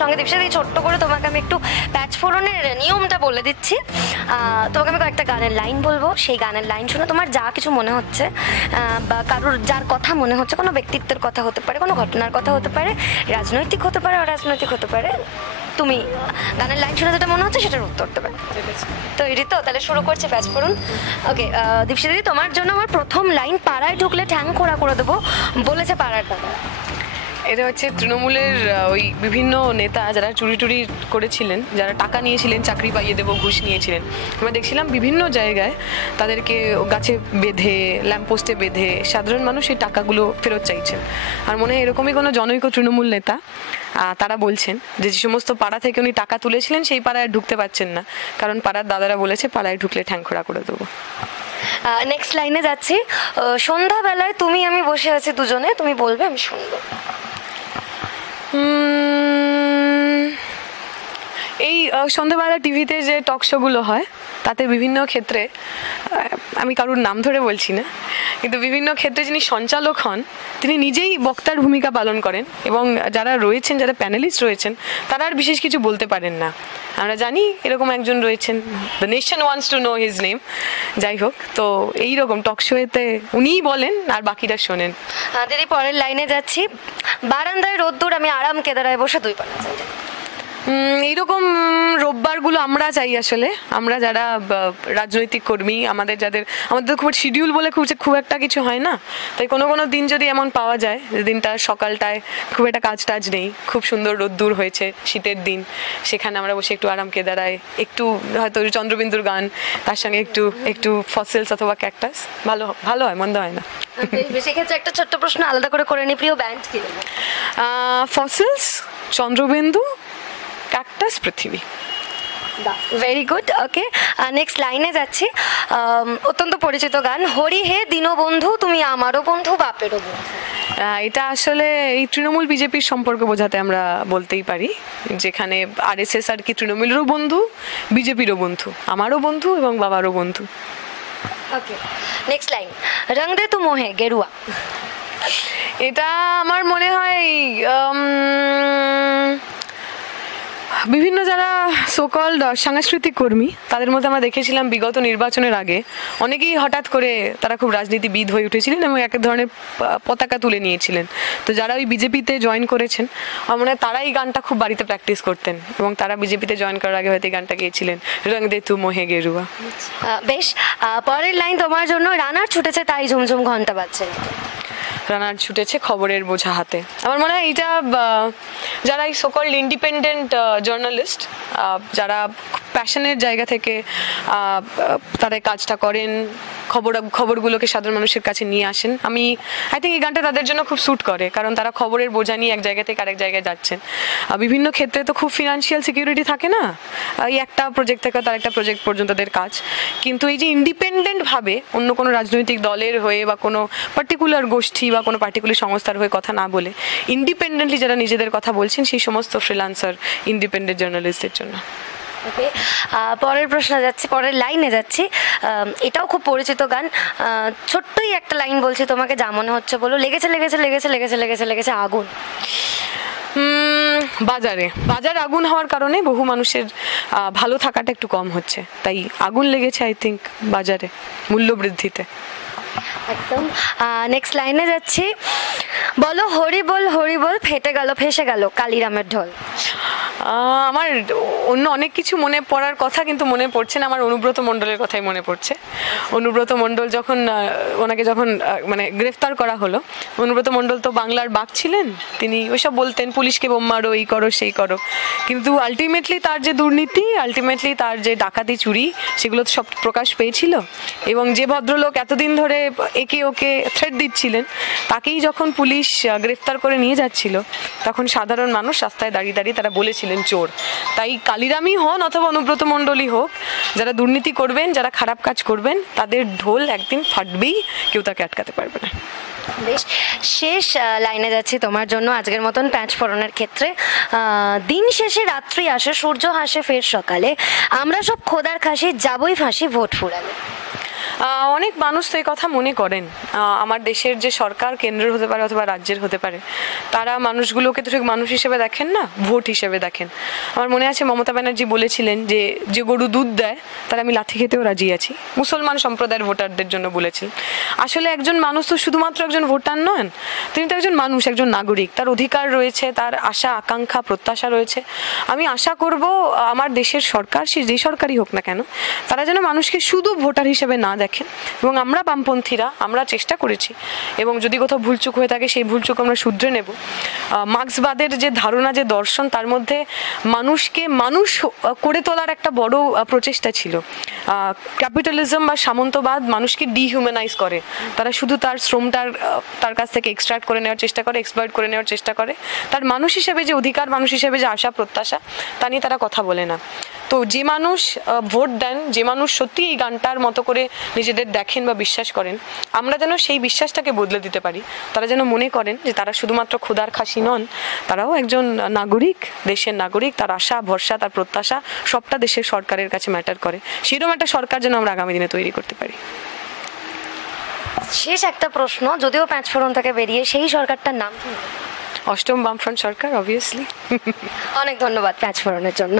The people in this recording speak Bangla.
সঙ্গে দীপশিখা ছোট্ট করে তোমাকে আমি একটু প্যাচ ফোড়নের নিয়মটা বলে দিচ্ছি। তোমাকে আমি কয়েকটা গানের লাইন বলবো, সেই গানের লাইন শুনে তোমার যা কিছু মনে হচ্ছে বা কারোর যার কথা মনে হচ্ছে, কোনো ব্যক্তিত্বের কথা হতে পারে, কোনো ঘটনার কথা হতে পারে, রাজনৈতিক হতে পারে, অরাজনৈতিক হতে পারে, তুমি গানের লাইন শুনে যেটা মনে হচ্ছে সেটার উত্তর দেবে। তৈরি তো? তাহলে শুরু করছি প্যাচ ফোড়ন। ওকে দীপশিখা দিদি, তোমার জন্য আমার প্রথম লাইন, পাড়ায় ঢুকলে ঠ্যাং খোঁড়া করে দেবো বলেছে পাড়ার দাদা। এটা হচ্ছে তৃণমূলের ওই বিভিন্ন নেতা যারা চুরি টুরি করেছিলেন, যারা টাকা নিয়েছিলেন, চাকরি পাইয়ে দেবো ঘুষ নিয়েছিলেন। আমরা দেখছিলাম বিভিন্ন জায়গায় তাদেরকে গাছে বেঁধে, ল্যাম্পপোস্টে বেঁধে সাধারণ মানুষ এই টাকাগুলো ফেরত চাইছেন। আর মনে হয় এরকমই কোনো জনৈক তৃণমূল নেতা তারা বলছেন যে যে সমস্ত পাড়া থেকে উনি টাকা তুলেছিলেন সেই পাড়ায় ঢুকতে পারছেন না, কারণ পাড়ার দাদারা বলেছে পাড়ায় ঢুকলে ঠ্যাংখোড়া করে দেবো। নেক্সট লাইনে যাচ্ছি। সন্ধ্যাবেলায় তুমি আমি বসে আছি দুজনে, তুমি বলবে আমি শুনবো। এই সন্ধ্যাবেলা টিভিতে যে টক শোগুলো হয় তাতে বিভিন্ন ক্ষেত্রে, আমি কারোর নাম ধরে বলছি না, কিন্তু বিভিন্ন ক্ষেত্রে যিনি সঞ্চালক হন তিনি নিজেই বক্তার ভূমিকা পালন করেন এবং যারা রয়েছেন, যারা প্যানেলিস্ট রয়েছেন তারা আর বিশেষ কিছু বলতে পারেন না। আমরা জানি এরকম একজন রয়েছেন, the nation wants to know his name. যাই হোক, তো এইরকম টক শোয়েতে উনিই বলেন আর বাকিরা শোনেন। দিদি পরের লাইনে যাচ্ছি। বারান্দায় রোদ্দুর, আমি আরাম কেদারায় বসে দুই পানা চাই। এইরকম রোববারগুলো আমরা চাই আসলে, আমরা যারা রাজনৈতিক কর্মী, আমাদের খুব শিডিউল বলে খুব একটা কিছু হয় না, তাই কোনো কোনো দিন যদি এমন পাওয়া যায় যে দিনটা সকালটায় খুব একটা কাজ টাজ নেই, খুব সুন্দর রোদ্দুর হয়েছে, শীতের দিন, সেখানে আমরা বসে একটু আরাম কেদারায়, একটু হয়তো চন্দ্রবিন্দুর গান, তার সঙ্গে একটু ফসিলস অথবা ক্যাকটাস, ভালো হয়, মন্দ হয় না। সেক্ষেত্রে একটা ছোট্ট প্রশ্ন আলাদা করে নি, প্রিয় ব্যান্ড কি? ফসিলস, চন্দ্রবিন্দু, ক্যাকটাস, পৃথিবী। Very good. ওকে, নেক্সট লাইনে যাচ্ছি। অত্যন্ত পরিচিত গান, হরি হে দীনবন্ধু তুমি আমারও বন্ধু বাপেরও বন্ধু। এটা আসলে এই তৃণমূল বিজেপির সম্পর্ক বোঝাতে আমরা বলতেই পারি, যেখানে আরএসএস আর কি তৃণমূলেরও বন্ধু, বিজেপিরও বন্ধু, আমারও বন্ধু এবং বাবারও বন্ধু। ওকে, নেক্সট লাইন, রং দে তু মোহে গেরুয়া। এটা আমার মনে হয় বিভিন্ন যারা সোকল্ড সাংস্কৃতিক কর্মী তাদের মধ্যে আমরা দেখেছিলাম বিগত নির্বাচনের আগে অনেকেই হঠাৎ করে তারা খুব রাজনীতিবিদ হয়ে উঠেছিলেন এবং এক ধরনের পতাকা তুলে নিয়েছিলেন। তো যারা ওই বিজেপিতে জয়েন করেছেন, আমরা তারা এই গানটা খুব বাড়িতে প্র্যাকটিস করতেন এবং তারা বিজেপিতে জয়েন করার আগে হয়তো এই গানটা গেয়েছিলেন, রং দে তু মোহে গেরুয়া। বেশ, পরের লাইন তোমার জন্য, রানার ছুটেছে তাই ঝুমঝুম ঘন্টা বাজছে। রানার ছুটেছে খবরের বোঝা হাতে। আমার মনে হয় এটা যারা এই সোকল্ড ইন্ডিপেন্ডেন্ট জার্নালিস্ট, যারা প্যাশনের জায়গা থেকে তারা কাজটা করেন, খবরগুলোকে সাধারণ মানুষের কাছে নিয়ে আসেন, আই থিঙ্ক এই গানটা তাদের জন্য খুব স্যুট করে, কারণ তারা খবরের বোঝা নিয়ে এক জায়গা থেকে আরেক জায়গায় যাচ্ছেন। বিভিন্ন ক্ষেত্রে তো খুব ফিনান্সিয়াল সিকিউরিটি থাকে না, এই একটা প্রজেক্ট থেকে তার একটা প্রজেক্ট পর্যন্ত তাদের কাজ, কিন্তু এই যে ইন্ডিপেন্ডেন্টভাবে অন্য কোনো রাজনৈতিক দলের হয়ে বা কোনো পার্টিকুলার গোষ্ঠী বা কোনো পার্টিকুলার সংস্থার হয়ে কথা না বলে ইন্ডিপেন্ডেন্টলি যারা নিজেদের কথা বলছেন, সেই সমস্ত ফ্রিল্যান্সার ইন্ডিপেন্ডেন্ট জার্নালিস্টদের জন্য। ওকে, পরের প্রশ্ন যাচ্ছি, পরের লাইনে যাচ্ছি। এটাও খুব পরিচিত গান, ছোট্টই একটা লাইন বলছি তোমাকে, যা মনে হচ্ছে বলো। লেগেছে লেগেছে লেগেছে লেগেছে লেগেছে লেগেছে আগুন। বাজার আগুন হওয়ার কারণে বহু মানুষের ভালো থাকাটা একটু কম হচ্ছে, তাই আগুন লেগেছে আই থিঙ্ক বাজারে মূল্য বৃদ্ধিতে। একদম। নেক্সট লাইনে যাচ্ছি, বলো হরি বল ফেটে গেল ফেসে গেল কালিরামের ঢোল। আমার অন্য অনেক কিছু মনে পড়ার কথা, কিন্তু মনে পড়ছে না, আমার অনুব্রত মণ্ডলের কথাই মনে পড়ছে। অনুব্রত মণ্ডল ওনাকে যখন মানে গ্রেফতার করা হলো, অনুব্রত মণ্ডল তো বাংলার বাঘ ছিলেন, তিনি ওইসব বলতেন পুলিশকে বোম মারো, এই করো সেই করো, কিন্তু আলটিমেটলি তার যে দুর্নীতি, আলটিমেটলি তার যে ডাকাতি চুরি, সেগুলো তো সব প্রকাশ পেয়েছিল। এবং যে ভদ্রলোক এতদিন ধরে একে ওকে থ্রেট দিচ্ছিলেন, তাকেই যখন পুলিশ গ্রেফতার করে নিয়ে যাচ্ছিল, তখন সাধারণ মানুষ রাস্তায় দাঁড়িয়ে দাঁড়িয়ে তারা বলেছিলেন চোর। তাই কালিরামই হন অথবা অনুব্রত মণ্ডলই হোক, যারা দুর্নীতি করবেন, যারা খারাপ কাজ করবেন, তাদের ঢোল একদিন ফাটবেই, কেউ তাকে আটকাতে পারবে না। বেশ, শেষ লাইনে যাচ্ছি তোমার জন্য আজকের মতন প্যাঁচ ফোড়নের ক্ষেত্রে। দিন শেষে রাত্রি আসে, সূর্য হাসে ফের সকালে, আমরা সব খোদার খাসি যাবই ফাঁসি ভোট ফুরালে। অনেক মানুষ তো এই কথা মনে করেন, আমার দেশের যে সরকার কেন্দ্রের হতে পারে অথবা রাজ্যের হতে পারে, তারা মানুষগুলোকে তো ঠিক মানুষ হিসেবে দেখেন না, ভোট হিসেবে দেখেন। আমার মনে আছে মমতা ব্যানার্জি বলেছিলেন যে যে গরু দুধ দেয় তার আমি লাথি খেতেও রাজি আছি, মুসলমান সম্প্রদায়ের ভোটারদের জন্য বলেছিলেন। আসলে একজন মানুষ তো শুধুমাত্র একজন ভোটার নন, তিনি তো একজন মানুষ, একজন নাগরিক, তার অধিকার রয়েছে, তার আশা আকাঙ্ক্ষা প্রত্যাশা রয়েছে। আমি আশা করব আমার দেশের সরকার, সে যে সরকারই হোক না কেন, তারা যেন মানুষকে শুধু ভোটার হিসেবে না দেখেন। এবং আমরা বামপন্থীরা আমরা চেষ্টা করেছি, এবং যদি কোথাও ভুলচুক হয়ে থাকে সেই ভুলচুক আমরা শুধরে নেব। মার্ক্সবাদের যে ধারণা, যে দর্শন, তার মধ্যে মানুষকে মানুষ করে তোলার একটা বড় প্রচেষ্টা ছিল। ক্যাপিটালিজম বা সামন্তবাদ মানুষকে ডিহিউম্যানাইজ করে, তারা শুধু তার শ্রমটার তার কাছ থেকে এক্সট্রাক্ট করে নেওয়ার চেষ্টা করে, এক্সপ্লয়েট করে নেওয়ার চেষ্টা করে। তার মানুষ হিসেবে যে অধিকার, মানুষ হিসেবে যে আশা প্রত্যাশা, তা নিয়ে তারা কথা বলে না। তো যে মানুষ ভোট দেন, যে মানুষ সত্যি এই গানটার মতো করে নিজেদের দেখেন বা বিশ্বাস করেন, আমরা যেন সেই বিশ্বাসটাকে বদলে দিতে পারি। তারা যেন মনে করেন যে তারা শুধুমাত্র খোদার খাসি নন, তারাও একজন নাগরিক, দেশের নাগরিক। তার আশা ভরসা, তার প্রত্যাশা সবটা দেশের সরকারের কাছে ম্যাটার করে। সেরকম একটা সরকার যেন আমরা আগামী দিনে তৈরি করতে পারি। শেষ একটা প্রশ্ন, যদিও পাঁচ ফোড়ন থেকে বেরিয়ে, সেই সরকারটার নাম কি? অষ্টম বামফ্রন্ট সরকার, অবভিয়াসলি। অনেক ধন্যবাদ পাঁচ ফোড়নের জন্য।